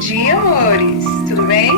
dia, amores. Tudo bem?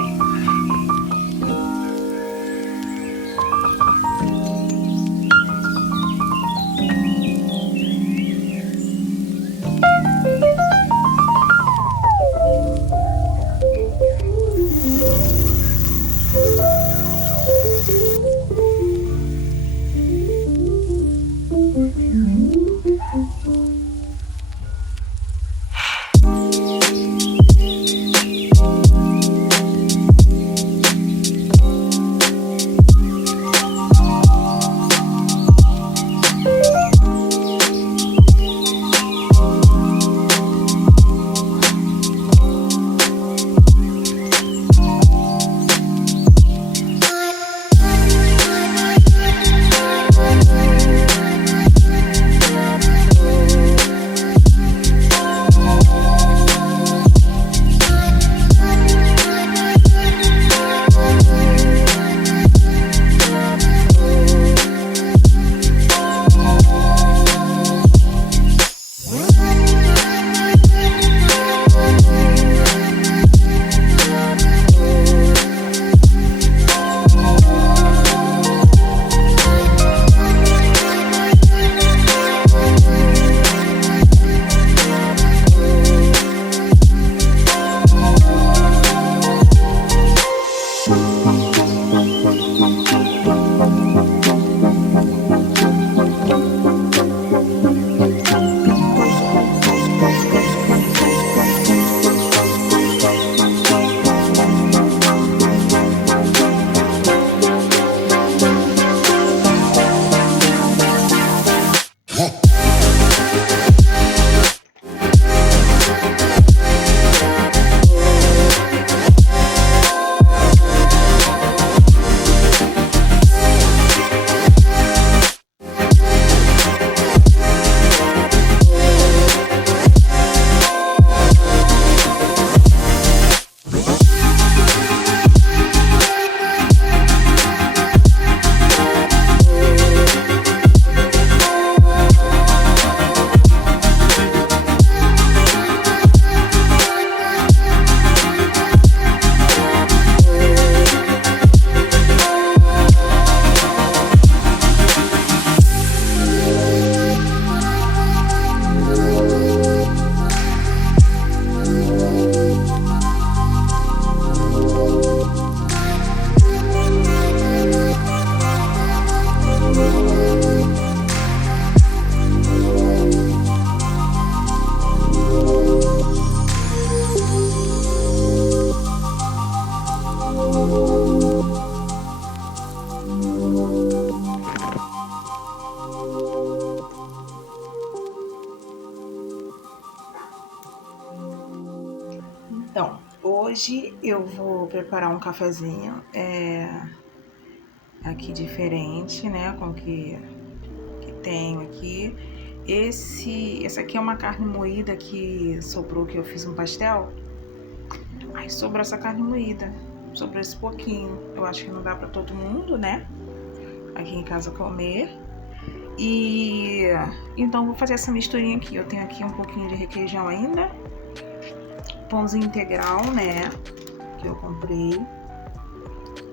Então, hoje eu vou preparar um cafezinho aqui diferente, né, com o que tenho aqui. Essa aqui é uma carne moída que sobrou, que eu fiz um pastel. Aí sobrou essa carne moída, sobrou esse pouquinho. Eu acho que não dá pra todo mundo, né, aqui em casa comer. E então vou fazer essa misturinha aqui. Eu tenho aqui um pouquinho de requeijão ainda, pãozinho integral, né, que eu comprei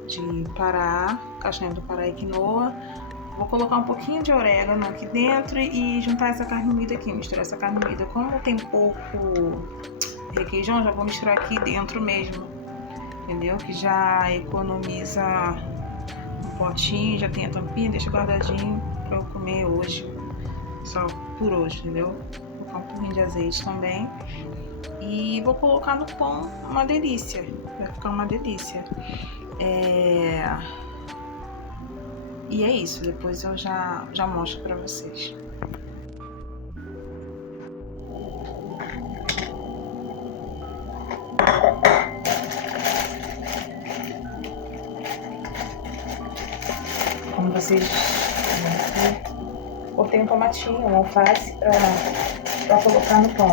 de Pará, castanha do Pará e quinoa. Vou colocar um pouquinho de orégano aqui dentro e juntar essa carne moída aqui, misturar essa carne moída. Como tem pouco requeijão, já vou misturar aqui dentro mesmo, entendeu? Que já economiza um potinho, já tem a tampinha, deixa guardadinho pra eu comer hoje, só por hoje, entendeu? Vou colocar um pouquinho de azeite também. E vou colocar no pão, uma delícia, vai ficar uma delícia. E é isso, depois eu já mostro pra vocês. Como vocês viram, cortei um tomatinho, um alface pra colocar no pão.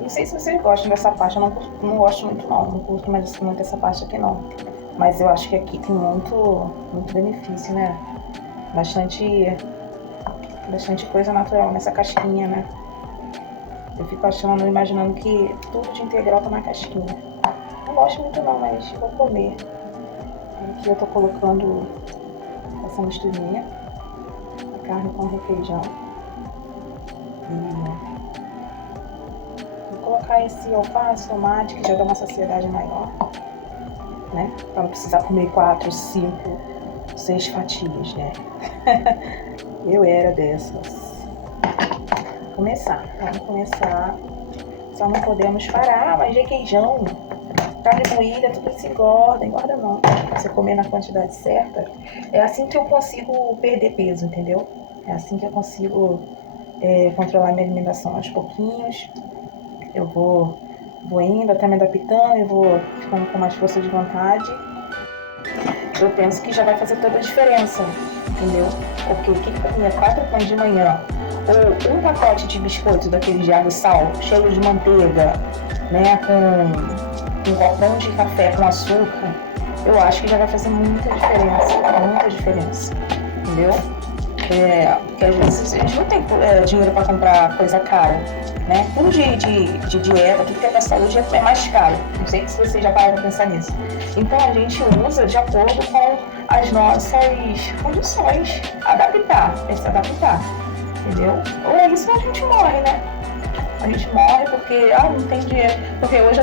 Não sei se vocês gostam dessa parte, eu não gosto muito não curto mais muito essa parte aqui não. Mas eu acho que aqui tem muito benefício, né? Bastante coisa natural nessa casquinha, né? Eu fico achando, imaginando que tudo de integral tá na casquinha. Não gosto muito não, mas vou comer. Aqui eu tô colocando essa misturinha, a carne com requeijão. E vou colocar esse alface, tomate, que já dá uma saciedade maior, né? Pra não precisar comer 4, 5, 6 fatias, né? Eu era dessas. Vamos começar. Só não podemos parar, mas requeijão, carne moída, tudo isso engorda não. Se eu comer na quantidade certa, é assim que eu consigo perder peso, entendeu? É assim que eu consigo controlar minha alimentação aos pouquinhos. Eu vou indo até me adaptando e vou ficando com mais força de vontade. Eu penso que já vai fazer toda a diferença, entendeu? Porque o que eu comia 4 pães de manhã, ou um pacote de biscoito daquele de água e sal, cheio de manteiga, né, com um copão de café com açúcar, eu acho que já vai fazer muita diferença, entendeu? Porque às vezes a gente não tem dinheiro para comprar coisa cara, né? Tudo de dieta, tudo que é pra saúde é mais caro. Não sei se você já parou para pensar nisso. Então a gente usa de acordo com as nossas condições, tem que se adaptar, entendeu? Ou é isso que a gente morre, né? A gente morre porque, não tem dinheiro. Porque hoje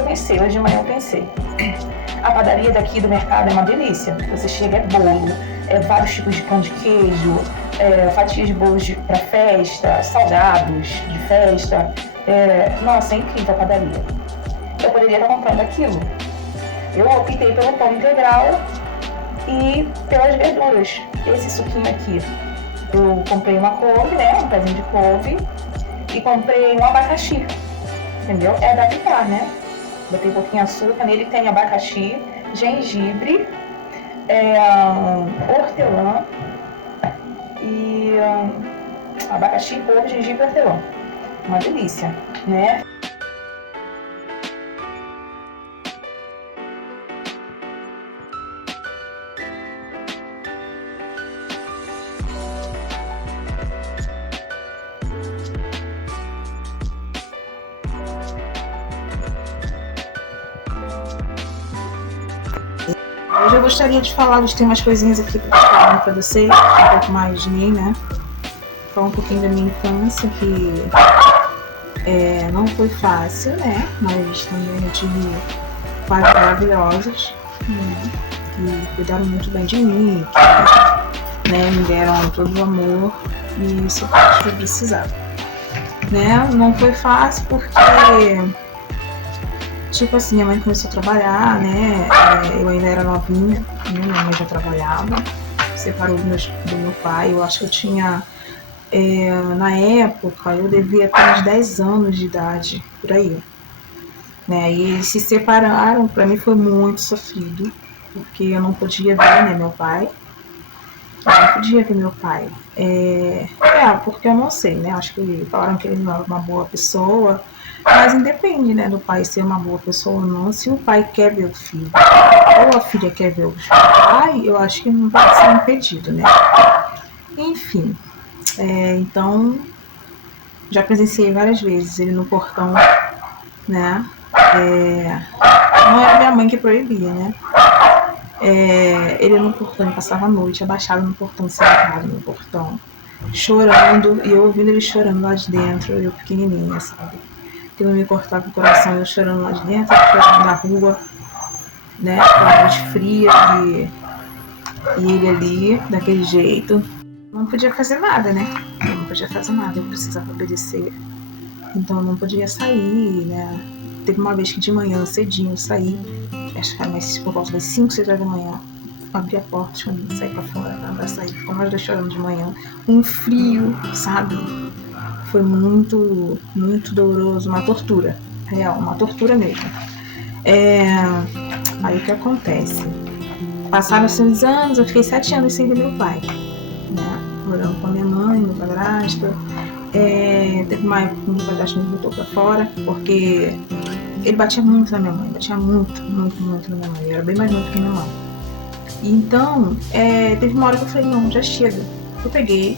de manhã eu pensei. A padaria daqui do mercado é uma delícia. Você chega, é bolo, vários tipos de pão de queijo, fatias de bolos para festa, salgados de festa. Nossa, é incrível a padaria. Eu poderia estar comprando aquilo. Eu optei pelo pão integral e pelas verduras. Esse suquinho aqui, eu comprei uma couve, né? Um pezinho de couve. E comprei um abacaxi, entendeu? É adaptar, né? Botei um pouquinho de açúcar, nele tem abacaxi, gengibre, hortelã e abacaxi, couve, gengibre e hortelã. Uma delícia, né? Hoje eu gostaria de falar, tem umas coisinhas aqui para vocês, um pouco mais de mim, né? Falar um pouquinho da minha infância, que não foi fácil, né? Mas também eu tive pais maravilhosos, né? Que cuidaram muito bem de mim, que me deram todo o amor e suporte que eu precisava, né? Não foi fácil porque, tipo assim, minha mãe começou a trabalhar, né? Eu ainda era novinha, né? Minha mãe já trabalhava, separou do meu pai. Eu acho que eu tinha, na época, eu devia ter uns 10 anos de idade, por aí, né? E eles se separaram. Pra mim foi muito sofrido, porque eu não podia ver, né, meu pai. Eu não podia ver meu pai. Porque eu não sei, né? Acho que falaram que ele não era uma boa pessoa. Mas independe, né, do pai ser uma boa pessoa ou não. Se o pai quer ver o filho, ou a filha quer ver o pai, eu acho que não pode ser impedido, né? Enfim, então, já presenciei várias vezes ele no portão, né? Não era minha mãe que proibia, né? Ele no portão, passava a noite abaixado no portão, sentado no portão, chorando, e eu ouvindo ele chorando lá de dentro, eu pequenininha, sabe? Que não me cortava o coração, eu chorando lá de dentro, chorando na rua, né? Com a noite fria e ele ali, daquele jeito. Não podia fazer nada, né? Eu não podia fazer nada, eu precisava obedecer. Então eu não podia sair, né? Teve uma vez que de manhã, cedinho, eu saí, acho que era por volta das 5, 6 horas da manhã, abri a porta, saí pra fora, pra sair, ficou nós dois chorando de manhã, um frio, sabe? Foi muito, muito doloroso, uma tortura, real, uma tortura mesmo. Aí o que acontece? Passaram-se uns anos, eu fiquei 7 anos sem ver meu pai, né? Morando com a minha mãe, meu padrasto. Teve uma época que meu padrasto me botou pra fora, porque ele batia muito na minha mãe, batia muito, muito, muito na minha mãe. Eu era bem mais novo que minha mãe. Então, teve uma hora que eu falei, não, já chega. Eu peguei,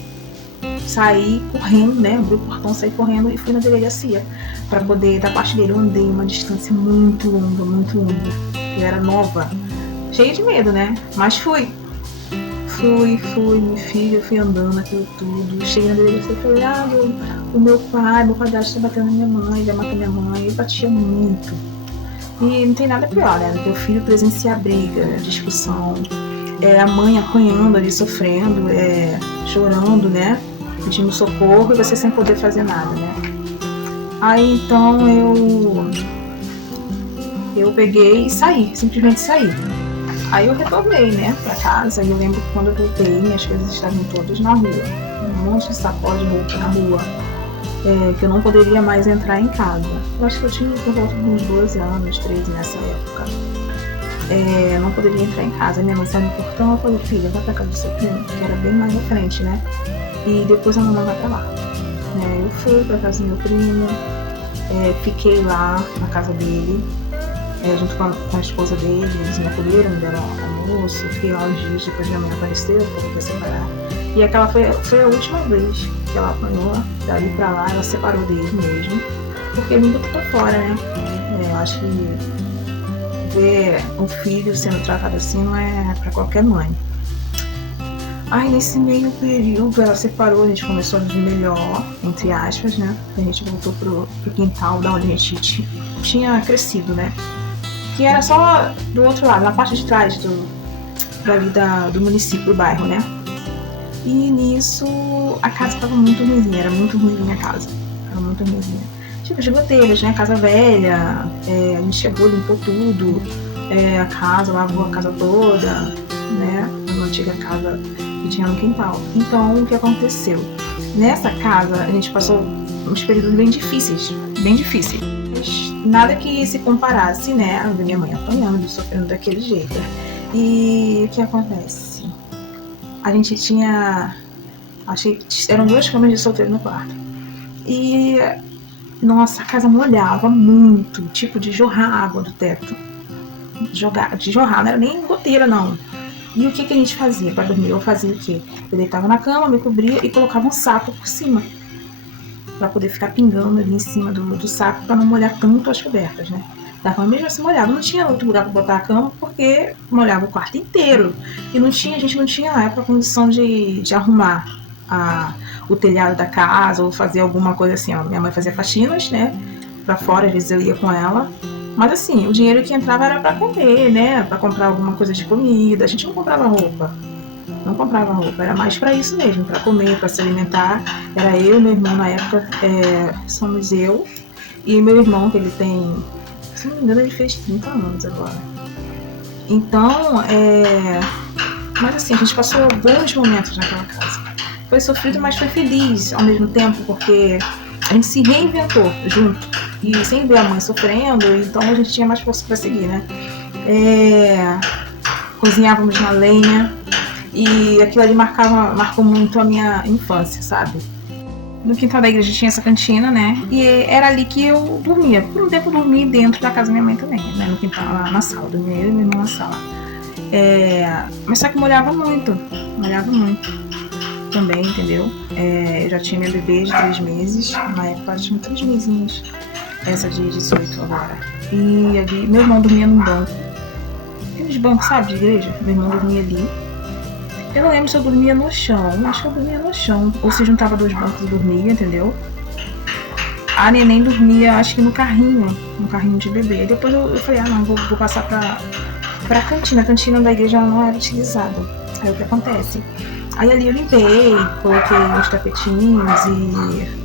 saí correndo, né? Abri o portão, saí correndo e fui na delegacia para poder, da parte dele, eu andei uma distância muito longa, muito longa. Eu era nova, cheia de medo, né? Mas fui, minha filha, fui andando aquilo tudo. Cheguei na delegacia e falei, o meu padrasto tá batendo na minha mãe, vai matar minha mãe. Eu batia muito. E não tem nada pior, né? Do que o filho presenciar briga, discussão, a mãe apanhando ali, sofrendo, chorando, né? Pedindo socorro e você sem poder fazer nada, né? Aí então eu peguei e saí, simplesmente saí. Aí eu retornei, né, pra casa, e eu lembro que quando eu voltei, minhas coisas estavam todas na rua. Um monte de sacola de roupa na rua, que eu não poderia mais entrar em casa. Eu acho que eu tinha por volta de uns 12 anos, 13 nessa época. Eu não poderia entrar em casa. Minha mãe saiu no portão, eu falei, filha, vai pra casa do seu primo, que era bem mais na frente, né? E depois a mamãe vai pra lá. Eu fui pra casa do meu primo, fiquei lá na casa dele, junto com a esposa dele, eles me acolheram, me deram almoço, fiquei lá uns dias, depois minha mãe apareceu, falou que ia separar. E aquela foi a última vez que ela apanhou, dali pra lá, ela separou dele mesmo, porque ele me botou pra fora, né? Eu acho que ver um filho sendo tratado assim não é pra qualquer mãe. Aí nesse meio período ela separou, a gente começou a viver melhor, entre aspas, né? A gente voltou pro quintal da onde a gente tinha crescido, né? Que era só do outro lado, na parte de trás do município, do bairro, né? E nisso a casa estava muito ruimzinha, era muito ruimzinha a casa. Era muito ruimzinha. Tipo, de goteiras, né? Casa velha, a gente chegou, limpou tudo, a casa, lavou a casa toda, né? Uma antiga casa que tinha no quintal. Então, o que aconteceu? Nessa casa, a gente passou uns períodos bem difíceis. Nada que se comparasse, né, a minha mãe apanhando, sofrendo daquele jeito. E o que acontece? A gente tinha, eram 2 camas de solteiro no quarto. E, nossa, a casa molhava muito, tipo de jorrar água do teto. De jorrar, não era nem goteira, não. E o que a gente fazia para dormir? Eu fazia o quê? Eu deitava na cama, me cobria e colocava um saco por cima, para poder ficar pingando ali em cima do saco, para não molhar tanto as cobertas, né? Da cama mesmo assim molhava, não tinha outro lugar para botar a cama, porque molhava o quarto inteiro. E a gente não tinha na época a condição de arrumar o telhado da casa ou fazer alguma coisa assim. Minha mãe fazia faxinas, né? Para fora, às vezes eu ia com ela. Mas assim, o dinheiro que entrava era para comer, né? Para comprar alguma coisa de comida. A gente não comprava roupa. Era mais para isso mesmo, para comer, para se alimentar. Era eu e meu irmão na época, somos eu e meu irmão, que ele tem, se não me engano, ele fez 30 anos agora. Então, mas assim, a gente passou bons momentos naquela casa. Foi sofrido, mas foi feliz ao mesmo tempo, porque a gente se reinventou junto. E sem ver a mãe sofrendo, então a gente tinha mais força para seguir, né? Cozinhávamos na lenha. E aquilo ali marcou muito a minha infância, sabe? No quintal da igreja tinha essa cantina, né? E era ali que eu dormia. Por um tempo eu dormi dentro da casa da minha mãe também, né? No quintal, lá na sala. Dormia eu e meu irmão na sala. Mas só que molhava muito também, entendeu? Eu já tinha minha bebê de 3 meses. Na época ela tinha 3 mesinhos. Essa de 18 agora. E ali, meu irmão dormia num banco. Aqueles bancos, sabe, de igreja? Meu irmão dormia ali. Eu não lembro se eu dormia no chão, acho que eu dormia no chão, ou se juntava 2 bancos e dormia, entendeu? A neném dormia, acho que no carrinho de bebê. Depois eu falei, não, vou passar pra cantina. A cantina da igreja não era utilizada. Aí o que acontece? Aí ali eu limpei, coloquei uns tapetinhos e...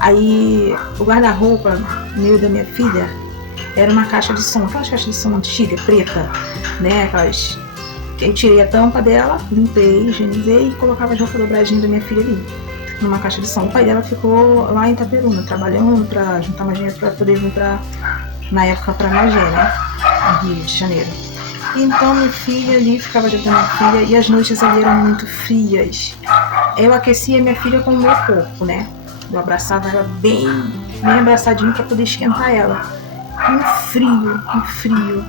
Aí o guarda-roupa meu e da minha filha era uma caixa de som, aquelas caixas de som antiga, preta, né, aquelas... Eu tirei a tampa dela, limpei, higienizei e colocava as roupas dobradinhas da minha filha ali, numa caixa de som. O pai dela ficou lá em Itaperuna, trabalhando pra juntar mais dinheiro pra poder vir na época pra Magé, né? No Rio de Janeiro. Então minha filha ali ficava ajudando a minha filha e as noites ali eram muito frias. Eu aquecia minha filha com o meu corpo, né? Eu abraçava ela bem abraçadinho pra poder esquentar ela. Um frio.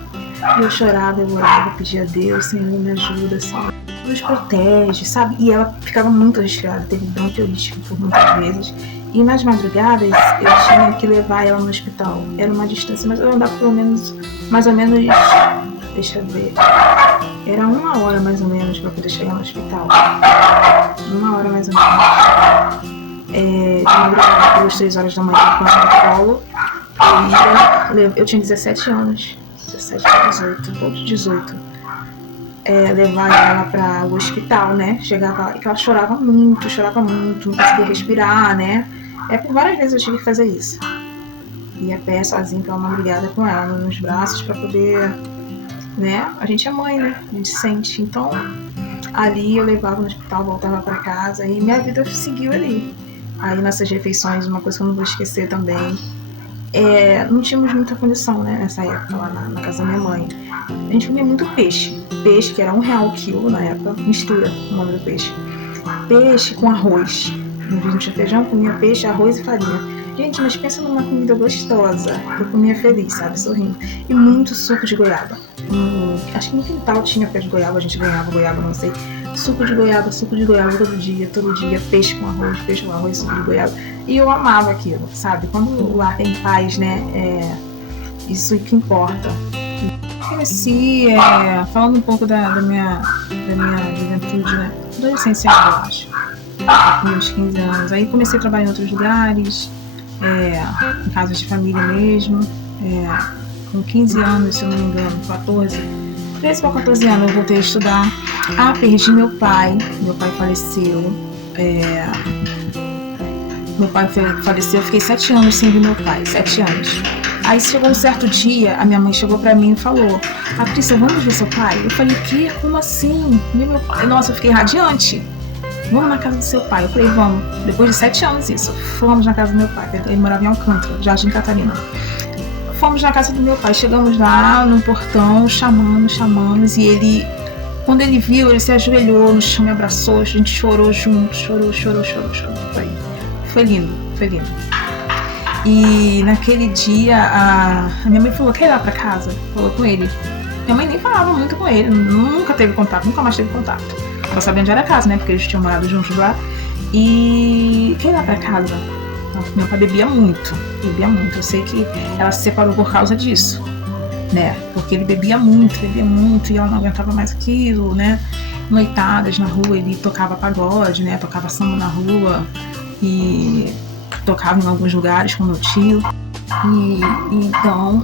E eu chorava, eu orava, pedia a Deus, Senhor, me ajuda, Senhor. nos protege, sabe? E ela ficava muito resfriada, teve bronquiolite por muitas vezes. E nas madrugadas eu tinha que levar ela no hospital. Era uma distância, mas eu andava pelo menos, mais ou menos, deixa eu ver, era 1 hora mais ou menos para poder chegar no hospital. 1 hora mais ou menos. De madrugada, pelas 3 horas da manhã, com ela no colo. Eu tinha 17 anos, 17 para 18, ou 18. Levar ela para o hospital, né? Chegava lá e ela chorava muito, não conseguia respirar, né? Por várias vezes eu tive que fazer isso. Ia a pé sozinha pela madrugada com ela nos braços para poder, né? A gente é mãe, né? A gente sente. Então, ali eu levava no hospital, voltava para casa e minha vida seguiu ali. Aí nessas refeições, uma coisa que eu não vou esquecer também, não tínhamos muita condição, né? Nessa época lá na casa da minha mãe. A gente comia muito peixe, que era R$1 o quilo na época, mistura o nome do peixe. Peixe com arroz. Não tinha feijão, comia peixe, arroz e farinha. Gente, mas pensa numa comida gostosa. Eu comia feliz, sabe, sorrindo. E muito suco de goiaba. Acho que no quintal tinha pé de goiaba, a gente ganhava goiaba, não sei. Suco de goiaba todo dia. Peixe com arroz, suco de goiaba. E eu amava aquilo, sabe? Quando o lar tem paz, né? Isso que importa. Cresci, falando um pouco da minha juventude, né? Adolescência, eu acho. Com meus 15 anos. Aí comecei a trabalhar em outros lugares, em casas de família mesmo. Com 15 anos, se eu não me engano, 13 para 14 anos eu voltei a estudar. Perdi meu pai. Meu pai faleceu. Eu fiquei 7 anos sem ver meu pai, 7 anos. Aí chegou um certo dia, a minha mãe chegou pra mim e falou: Patrícia, vamos ver seu pai? Eu falei: o quê? Como assim? Meu pai? Nossa, eu fiquei radiante. Vamos na casa do seu pai. Eu falei: vamos. Depois de 7 anos isso, fomos na casa do meu pai. Ele morava em Alcântara, Jardim Catarina. Fomos na casa do meu pai, chegamos lá no portão, chamamos, e ele, quando ele viu, ele se ajoelhou no chão, me abraçou, a gente chorou junto, chorou. Foi lindo. E naquele dia, a minha mãe falou: quer ir lá pra casa? Falou com ele. Minha mãe nem falava muito com ele, nunca mais teve contato. Só sabia onde era a casa, né? Porque eles tinham morado juntos lá. E quer ir lá pra casa? Meu pai bebia muito. Eu sei que ela se separou por causa disso, né? Porque ele bebia muito e ela não aguentava mais aquilo, né? Noitadas na rua, ele tocava pagode, né? Tocava samba na rua e tocava em alguns lugares com meu tio. E então,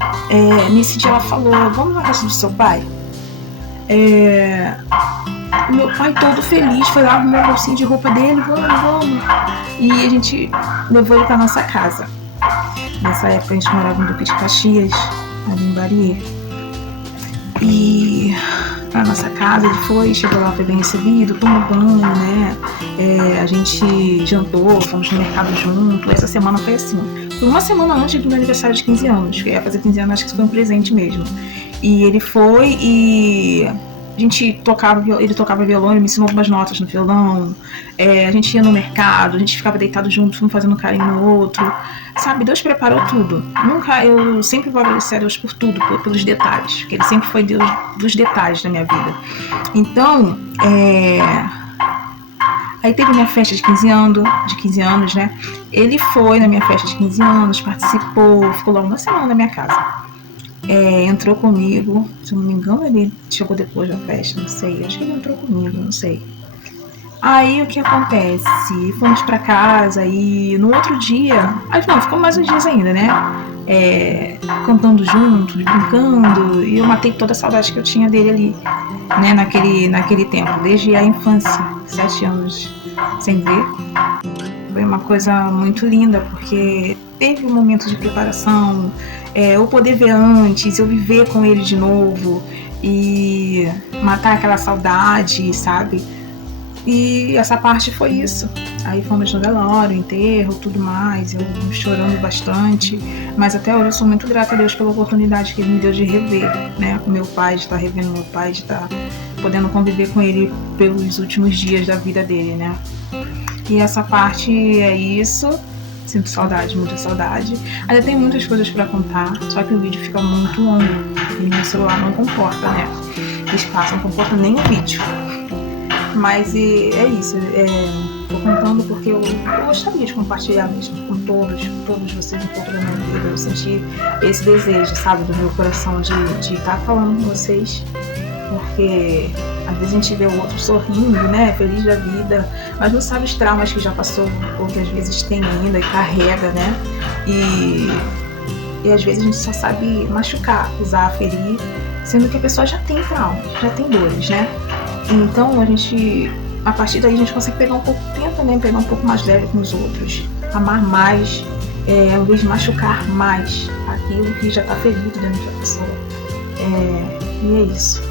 nesse dia ela falou: vamos na casa do seu pai? Meu pai todo feliz foi lá, arrumou o bolsinho de roupa dele, vamos. E a gente levou ele pra nossa casa. Nessa época a gente morava em Duque de Caxias, ali em Bariê. E pra nossa casa ele chegou lá, foi bem recebido, tomou banho, né? A gente jantou, fomos no mercado junto. Essa semana foi assim. Foi uma semana antes do meu aniversário de 15 anos, que eu ia fazer 15 anos, acho que isso foi um presente mesmo. E ele foi e ele tocava violão, ele me ensinou algumas notas no violão. A gente ia no mercado, a gente ficava deitado junto, um fazendo carinho no outro, sabe? Deus preparou tudo. Eu sempre vou agradecer a Deus por tudo, pelos detalhes, porque ele sempre foi Deus dos detalhes da minha vida. Então, aí teve minha festa de 15 anos, né? Ele foi na minha festa de 15 anos, participou, ficou lá uma semana na minha casa. Entrou comigo, se eu não me engano ele chegou depois da festa, não sei, acho que ele entrou comigo, não sei. Aí o que acontece? Fomos pra casa e no outro dia, ficou mais uns dias ainda, né? Cantando juntos, brincando, e eu matei toda a saudade que eu tinha dele ali, né? Naquele tempo, desde a infância, 7 anos sem ver. Foi uma coisa muito linda, porque teve um momento de preparação, eu poder ver antes, eu viver com ele de novo e matar aquela saudade, sabe? E essa parte foi isso. Aí fomos no velório, enterro, tudo mais, eu chorando bastante, mas até hoje eu sou muito grata a Deus pela oportunidade que ele me deu de rever, né? O meu pai, de estar revendo meu pai, de estar podendo conviver com ele pelos últimos dias da vida dele, né? E essa parte é isso. Sinto saudade, muita saudade. Ainda tem muitas coisas pra contar, só que o vídeo fica muito longo e meu celular não comporta, né? O espaço não comporta nem o vídeo. Mas é isso, tô contando porque eu gostaria de compartilhar mesmo com todos vocês um pouco da minha vida. Eu senti esse desejo, sabe, do meu coração de estar falando com vocês, porque às vezes a gente vê o outro sorrindo, né, feliz da vida, mas não sabe os traumas que já passou, ou que às vezes tem ainda e carrega, né, e às vezes a gente só sabe machucar, usar, ferir, sendo que a pessoa já tem traumas, já tem dores, né. Então a partir daí a gente consegue pegar um pouco, tenta, né, pegar um pouco mais leve com os outros, amar mais, ao invés de machucar mais aquilo que já está ferido dentro da pessoa. E é isso.